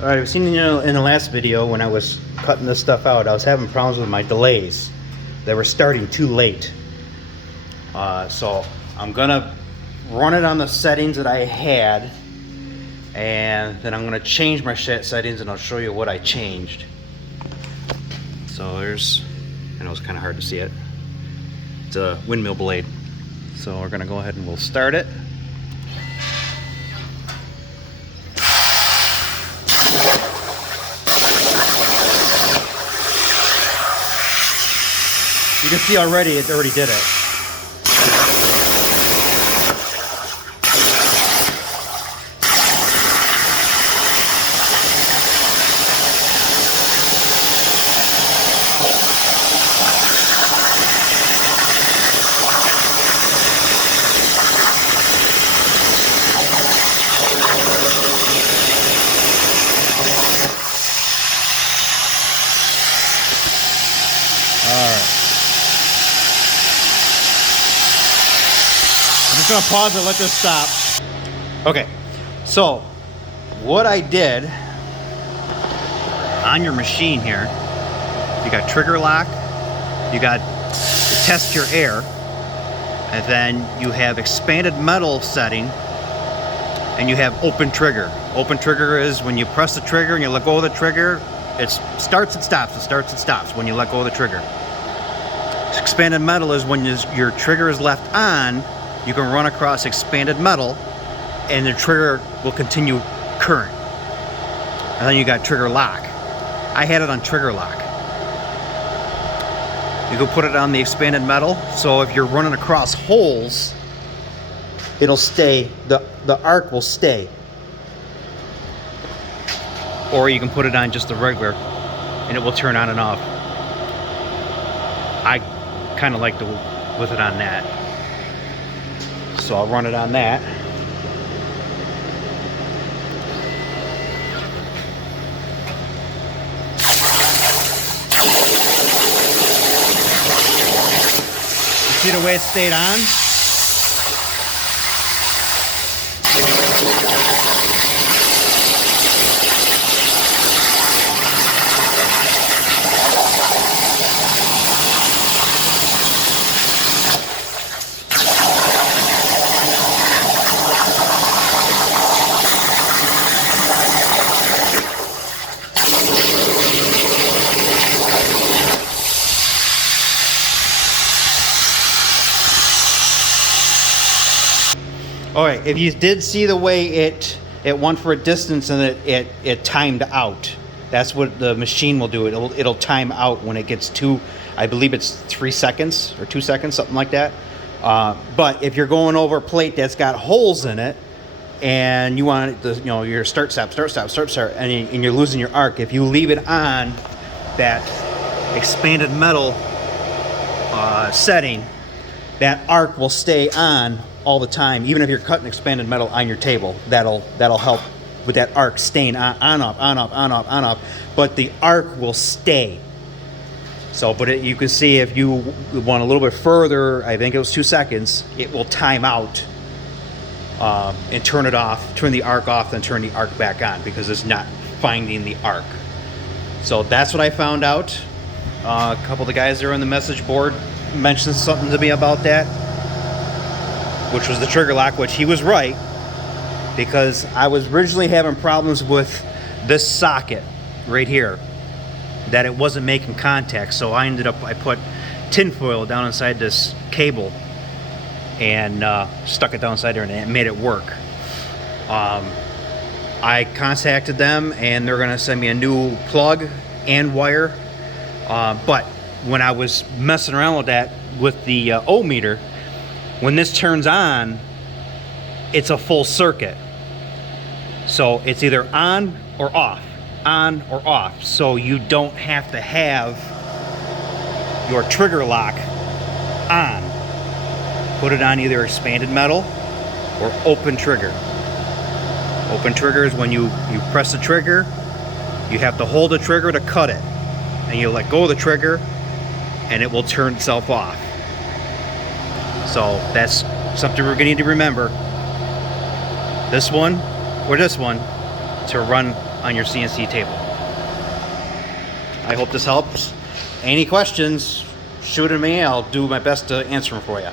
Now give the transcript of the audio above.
Alright, I've seen in the last video when I was cutting this stuff out, I was having problems with my delays. They were starting too late. So I'm gonna run it on the settings that I had, and then I'm gonna change my settings and I'll show you what I changed. So there's, I know it's kind of hard to see it. It's a windmill blade. So we're gonna go ahead and we'll start it. You can see already, it already did it. I'm just gonna pause and let this stop. Okay, so what I did on your machine here, you got trigger lock, you got to test your air, and then you have expanded metal setting, and you have open trigger. Open trigger is when you press the trigger and you let go of the trigger, it starts and stops, it starts and stops when you let go of the trigger. Expanded metal is when your trigger is left on, you can run across expanded metal and the trigger will continue current. And then you got trigger lock. I had it on trigger lock. You can put it on the expanded metal, so if you're running across holes, it'll stay, the arc will stay. Or you can put it on just the regular and it will turn on and off. I kind of like with it on that. So I'll run it on that. You see the way it stayed on? Alright, if you did see the way it went for a distance and it timed out. That's what the machine will do. It'll time out when it gets to, I believe it's 3 seconds or 2 seconds, something like that. But if you're going over a plate that's got holes in it and you want the, your start stop, and you're losing your arc, if you leave it on that expanded metal setting, that arc will stay on all the time. Even if you're cutting expanded metal on your table, that'll help with that arc staying on off. But the arc will stay. So, but you can see if you want a little bit further, I think it was 2 seconds, it will time out and turn it off, turn the arc off, then turn the arc back on because it's not finding the arc. So that's what I found out. A couple of the guys there on the message board mentioned something to me about that, which was the trigger lock, which he was right, because I was originally having problems with this socket right here, that it wasn't making contact. So I put tinfoil down inside this cable and stuck it down inside there, and it made it work. I contacted them and they're gonna send me a new plug and wire. But when I was messing around with that with the ohm meter, when this turns on, it's a full circuit. So it's either on or off, on or off. So you don't have to have your trigger lock on. Put it on either expanded metal or open trigger. Open trigger is when you press the trigger, you have to hold the trigger to cut it. And you let go of the trigger and it will turn itself off. So that's something we're going to need to remember. This one or this one to run on your CNC table. I hope this helps. Any questions, shoot them at me. I'll do my best to answer them for you.